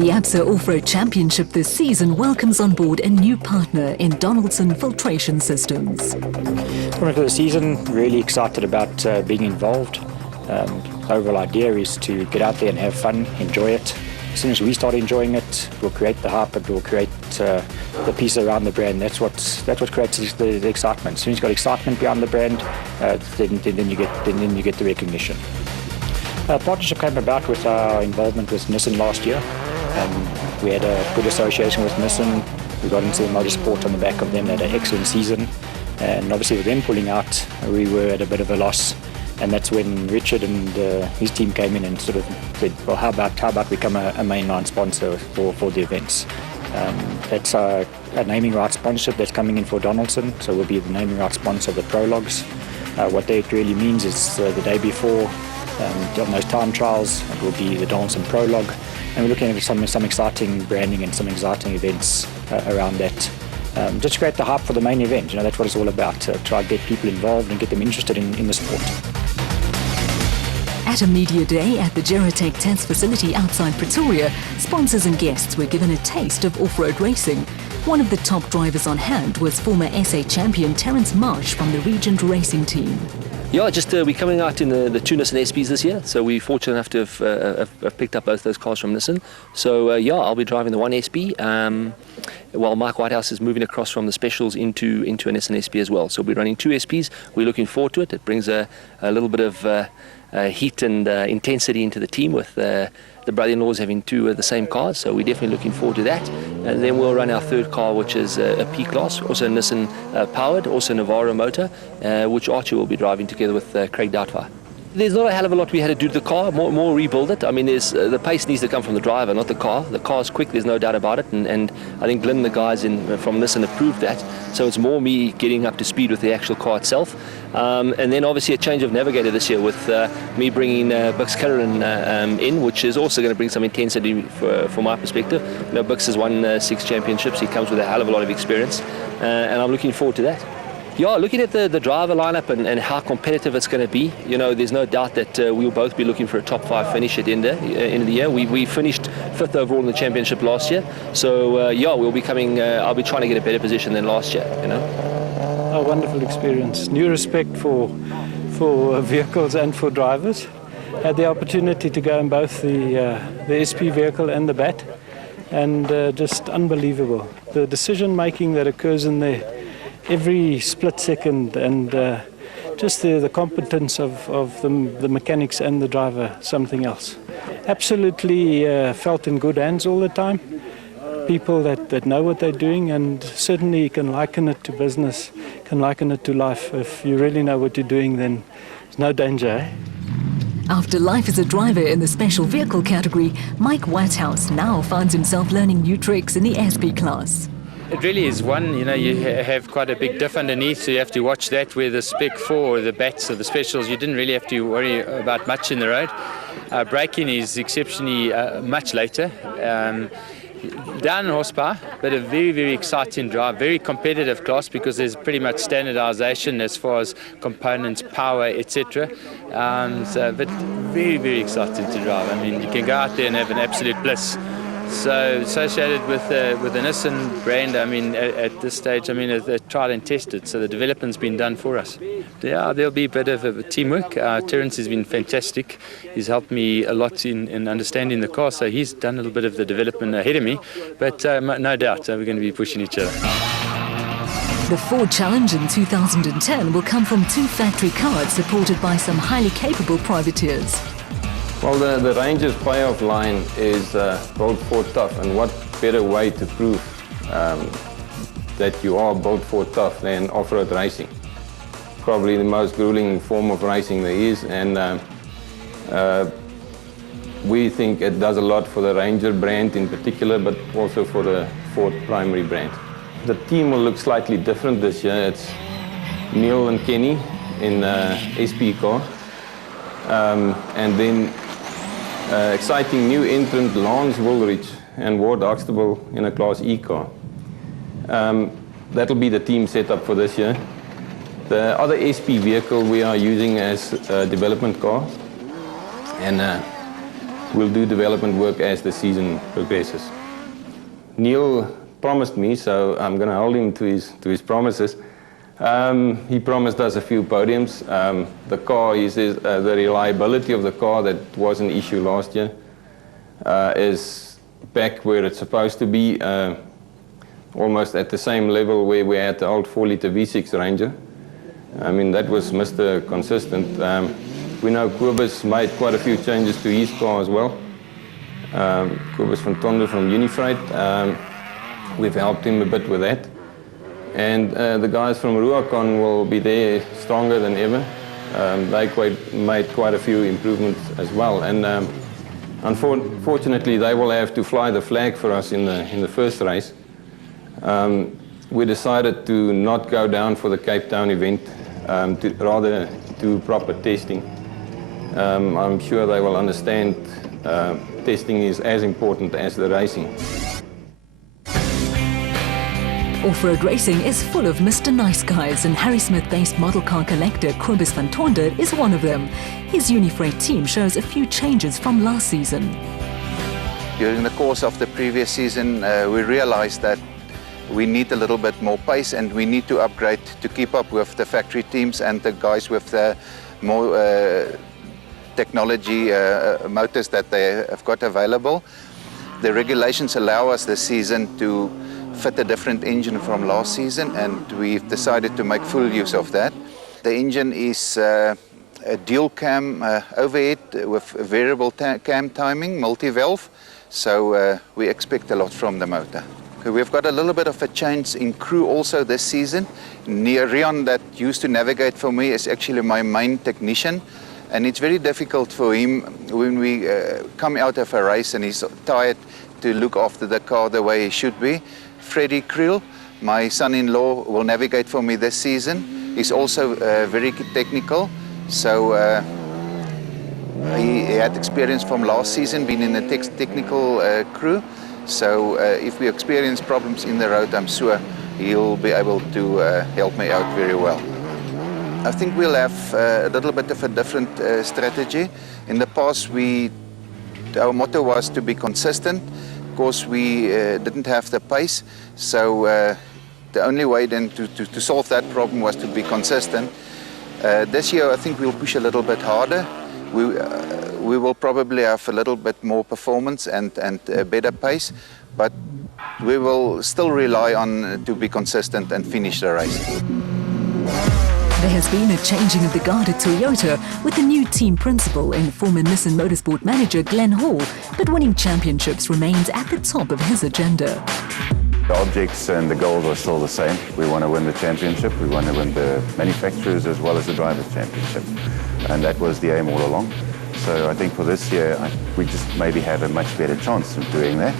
The ABSA Off-Road Championship this season welcomes on board a new partner in Donaldson Filtration Systems. Coming for the season, really excited about being involved. The overall idea is to get out there and have fun, enjoy it. As soon as we start enjoying it, we'll create the hype, and we'll create the piece around the brand. That's what creates the excitement. As soon as you've got excitement behind the brand, then you get the recognition. Partnership came about with our involvement with Nissan last year. We had a good association with Nissan. We got into motorsport on the back of them. They had an excellent season, and obviously with them pulling out, we were at a bit of a loss. And that's when Richard and his team came in and sort of said, well, how about become a mainline sponsor for the events? That's a naming rights sponsorship that's coming in for Donaldson, so we'll be the naming rights sponsor of the prologues. What that really means is the day before, on those time trials, it will be the Donaldson prologue, and we're looking at some exciting branding and some exciting events around that. Just to create the hype for the main event. That's what it's all about, try to get people involved and get them interested in the sport. At a media day at the Geratech test facility outside Pretoria, sponsors and guests were given a taste of off-road racing. One of the top drivers on hand was former SA champion Terence Marsh from the Regent racing team. Yeah, we're coming out in the two Nissan SPs this year, so we're fortunate enough to have picked up both those cars from Nissan. So yeah, I'll be driving the one SP, while Mike Whitehouse is moving across from the specials into a Nissan SP as well. So we're running two SPs. We're looking forward to it. It brings a little bit of heat and intensity into the team with the brother-in-laws having two of the same cars, so we're definitely looking forward to that. And then we'll run our third car, which is a P-Class, also Nissan powered, also Navara motor, which Archie will be driving together with Craig Doubtfire. There's not a hell of a lot we had to do to the car, more rebuild it. I mean, the pace needs to come from the driver, not the car. The car's quick, there's no doubt about it, and I think Glenn and the guys from Nissan have proved that. So it's more me getting up to speed with the actual car itself. And then obviously a change of navigator this year with me bringing Bix Curran in, which is also going to bring some intensity from my perspective. Bix has won 6 championships, he comes with a hell of a lot of experience, and I'm looking forward to that. Yeah, looking at the driver lineup and how competitive it's going to be, there's no doubt that we'll both be looking for a top 5 finish at the end of the year. We finished 5th overall in the championship last year, so yeah, we'll be coming. I'll be trying to get a better position than last year. A wonderful experience. New respect for vehicles and for drivers. Had the opportunity to go in both the SP vehicle and the BAT, and just unbelievable. The decision making that occurs in there every split second, and just the competence of the mechanics and the driver, something else. Absolutely felt in good hands all the time. People that know what they're doing, and certainly you can liken it to business, can liken it to life. If you really know what you're doing, then there's no danger. After life as a driver in the special vehicle category, Mike Whitehouse now finds himself learning new tricks in the SP class. It really is one, you have quite a big diff underneath, so you have to watch that, where the Spec 4 or the BATs or the specials, you didn't really have to worry about much in the road. Braking is exceptionally much later. Down in horsepower, but a very, very exciting drive, very competitive class, because there's pretty much standardization as far as components, power, etc. But very, very exciting to drive. I mean, you can go out there and have an absolute bliss. So associated with the Nissan brand, I mean, at this stage, I mean, they're tried and tested, so the development's been done for us. Yeah, there'll be a bit of a teamwork. Terence has been fantastic. He's helped me a lot in understanding the car, so he's done a little bit of the development ahead of me, but no doubt we're going to be pushing each other. The Ford Challenge in 2010 will come from 2 factory cars supported by some highly capable privateers. Well, the Ranger's payoff line is built for tough, and what better way to prove that you are built for tough than off-road racing. Probably the most grueling form of racing there is, and we think it does a lot for the Ranger brand in particular, but also for the Ford primary brand. The team will look slightly different this year. It's Neil and Kenny in SP car, and then exciting new entrant Lance Woolrich and Ward Huxtable in a Class E car. That'll be the team setup for this year. The other SP vehicle we are using as a development car, and we'll do development work as the season progresses. Neil promised me, so I'm going to hold him to his promises. He promised us a few podiums. The car, he says, the reliability of the car that was an issue last year is back where it's supposed to be, almost at the same level where we had the old 4-litre V6 Ranger. I mean, that was Mr. Consistent. We know Kobus made quite a few changes to his car as well. Kobus van Tonder from Unifred. We've helped him a bit with that. And the guys from Ruacon will be there stronger than ever. They made quite a few improvements as well. And unfortunately, they will have to fly the flag for us in the first race. We decided to not go down for the Cape Town event, to rather do proper testing. I'm sure they will understand testing is as important as the racing. Off-road racing is full of Mr. Nice Guys, and Harry Smith-based model car collector Kobus van Tonder is one of them. His Unifred team shows a few changes from last season. During the course of the previous season, we realized that we need a little bit more pace, and we need to upgrade to keep up with the factory teams and the guys with the more technology motors that they have got available. The regulations allow us this season to fit a different engine from last season, and we've decided to make full use of that. The engine is a dual cam overhead with variable cam timing, multi-valve, so we expect a lot from the motor. We've got a little bit of a change in crew also this season. Rion, that used to navigate for me, is actually my main technician, and it's very difficult for him when we come out of a race and he's tired to look after the car the way he should be. Freddie Creel, my son-in-law, will navigate for me this season. He's also very technical, so he had experience from last season, being in the technical crew. So if we experience problems in the road, I'm sure he'll be able to help me out very well. I think we'll have a little bit of a different strategy. In the past, our motto was to be consistent. Of course, we didn't have the pace, so the only way then to solve that problem was to be consistent. This year, I think we'll push a little bit harder. We will probably have a little bit more performance and a better pace, but we will still rely on to be consistent and finish the race. There has been a changing of the guard at Toyota, with the new team principal and former Nissan Motorsport manager Glenn Hall, but winning championships remains at the top of his agenda. The objects and the goals are still the same. We want to win the championship, we want to win the manufacturers as well as the drivers' championship. And that was the aim all along. So I think for this year, we just maybe have a much better chance of doing that.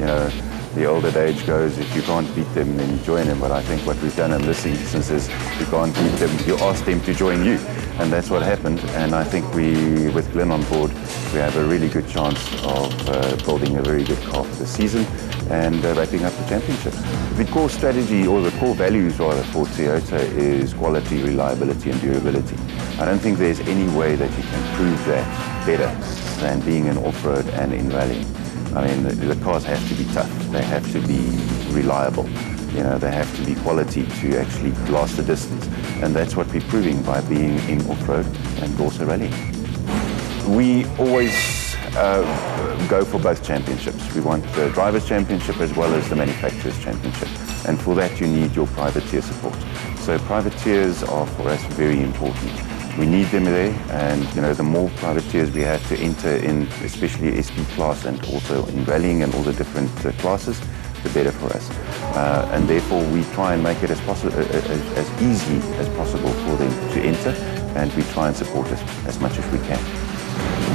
You know, the old adage goes, if you can't beat them, then you join them. But I think what we've done in this instance is you can't beat them, you ask them to join you. And that's what happened. And I think with Glenn on board, we have a really good chance of building a very good car for the season and wrapping up the championship. The core strategy, or the core values rather, for Toyota is quality, reliability and durability. I don't think there's any way that you can prove that better than being in off-road and in rallying. I mean, the cars have to be tough, they have to be reliable, you know, they have to be quality to actually last the distance. And that's what we're proving by being in off-road and also rallying. We always go for both championships. We want the Drivers' Championship as well as the Manufacturers' Championship. And for that you need your privateer support. So privateers are for us very important. We need them there, and you know, the more privateers we have to enter in, especially SP class and also in rallying and all the different classes, the better for us. And therefore we try and make it as easy as possible for them to enter, and we try and support as much as we can.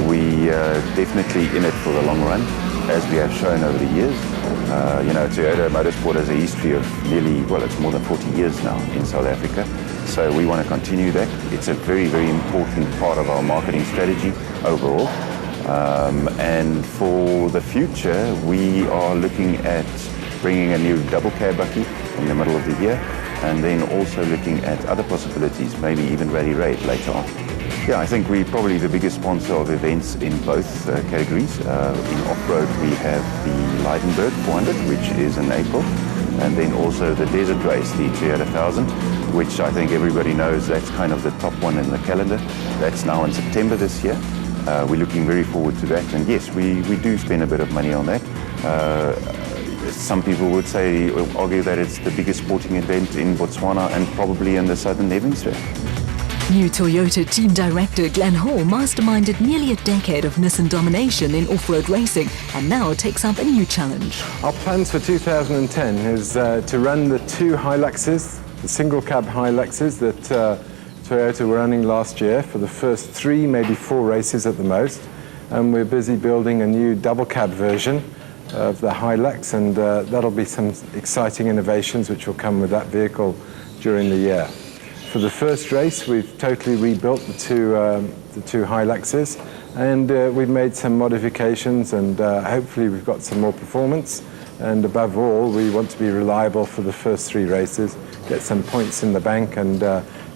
We are definitely in it for the long run, as we have shown over the years. You know, Toyota Motorsport has a history of nearly, well, it's more than 40 years now in South Africa. So we want to continue that. It's a very, very important part of our marketing strategy overall. And for the future, we are looking at bringing a new double cab bucky in the middle of the year, and then also looking at other possibilities, maybe even rally raid later on. Yeah, I think we're probably the biggest sponsor of events in both categories. In off-road, we have the Leidenberg 400, which is in April, and then also the Desert Race, the Toyota 1000, which I think everybody knows that's kind of the top one in the calendar. That's now in September this year. We're looking very forward to that, and yes, we do spend a bit of money on that. Some people would say, argue that it's the biggest sporting event in Botswana and probably in the Southern Hemisphere. New Toyota team director Glenn Hall masterminded nearly a decade of Nissan domination in off-road racing and now takes up a new challenge. Our plans for 2010 is to run the two Hiluxes, the single cab Hiluxes that Toyota were running last year for the first 3, maybe 4 races at the most. And we're busy building a new double cab version of the Hilux, and that'll be some exciting innovations which will come with that vehicle during the year. For the first race, we've totally rebuilt the two Hiluxes, and we've made some modifications, and hopefully we've got some more performance. And above all, we want to be reliable for the first 3 races, get some points in the bank, and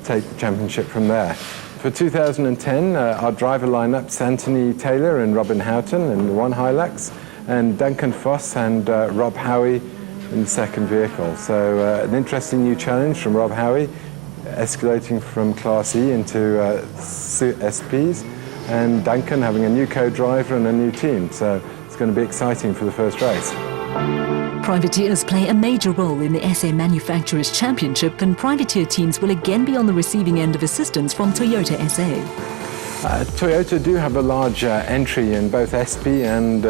take the championship from there. For 2010, our driver lineups: Anthony Taylor and Robin Houghton in the one Hilux, and Duncan Foss and Rob Howie in the second vehicle. So an interesting new challenge from Rob Howie, escalating from Class E into SPs, and Duncan having a new co-driver and a new team. So it's going to be exciting for the first race. Privateers play a major role in the SA Manufacturers Championship, and privateer teams will again be on the receiving end of assistance from Toyota SA. Toyota do have a large entry in both SP and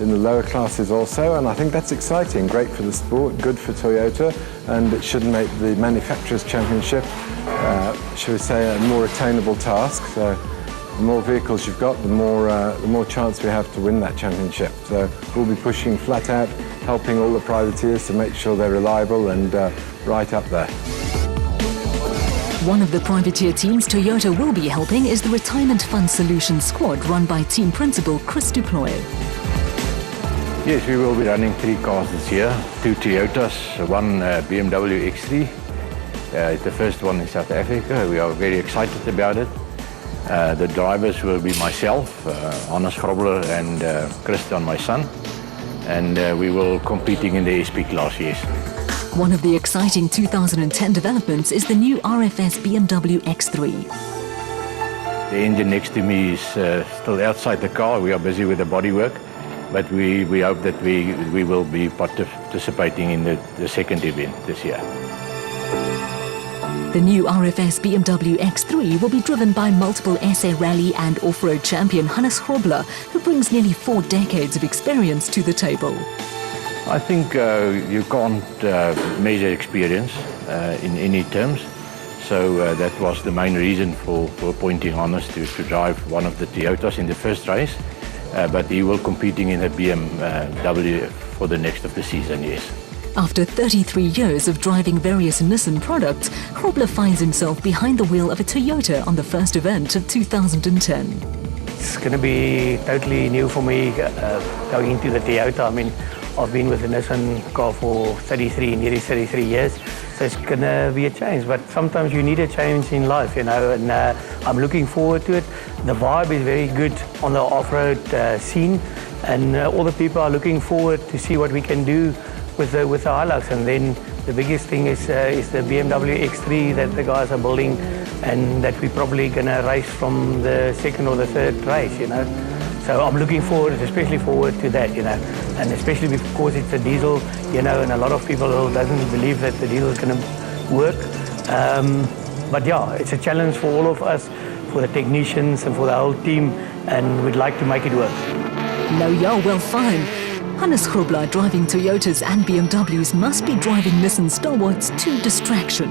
in the lower classes also, and I think that's exciting, great for the sport, good for Toyota, and it should make the Manufacturers Championship, shall we say, a more attainable task. So the more vehicles you've got, the more chance we have to win that championship. So we'll be pushing flat out, helping all the privateers to make sure they're reliable and right up there. One of the privateer teams Toyota will be helping is the Retirement Fund Solutions squad run by team principal Chris Duploy. Yes, we will be running 3 cars this year, 2 Toyotas, 1 BMW X3. It's the first one in South Africa. We are very excited about it. The drivers will be myself, Hannes Grobler, and Christian, my son. And we will competing in the SP class, yes. One of the exciting 2010 developments is the new RFS BMW X3. The engine next to me is still outside the car. We are busy with the bodywork, but we hope that we will be participating in the second event this year. The new RFS BMW X3 will be driven by multiple SA rally and off-road champion Hannes Grobler, who brings nearly 4 decades of experience to the table. I think you can't measure experience in any terms. So that was the main reason for appointing Hannes to drive one of the Toyotas in the first race. But he will competing in the BMW for the next of the season, yes. After 33 years of driving various Nissan products, Grobler finds himself behind the wheel of a Toyota on the first event of 2010. It's going to be totally new for me going into the Toyota. I mean, I've been with the Nissan car for nearly 33 years, so it's going to be a change. But sometimes you need a change in life, you know, and I'm looking forward to it. The vibe is very good on the off-road scene, and all the people are looking forward to see what we can do with the Hilux. And then the biggest thing is the BMW X3 that the guys are building, and that we're probably going to race from the second or the third race, you know. So I'm looking forward, especially forward to that, you know, and especially because it's a diesel, you know, and a lot of people doesn't believe that the diesel is going to work. But yeah, it's a challenge for all of us, for the technicians and for the whole team, and we'd like to make it work. No, yeah, well, fine. Hannes Grobler driving Toyotas and BMWs must be driving Nissan stalwarts to distraction.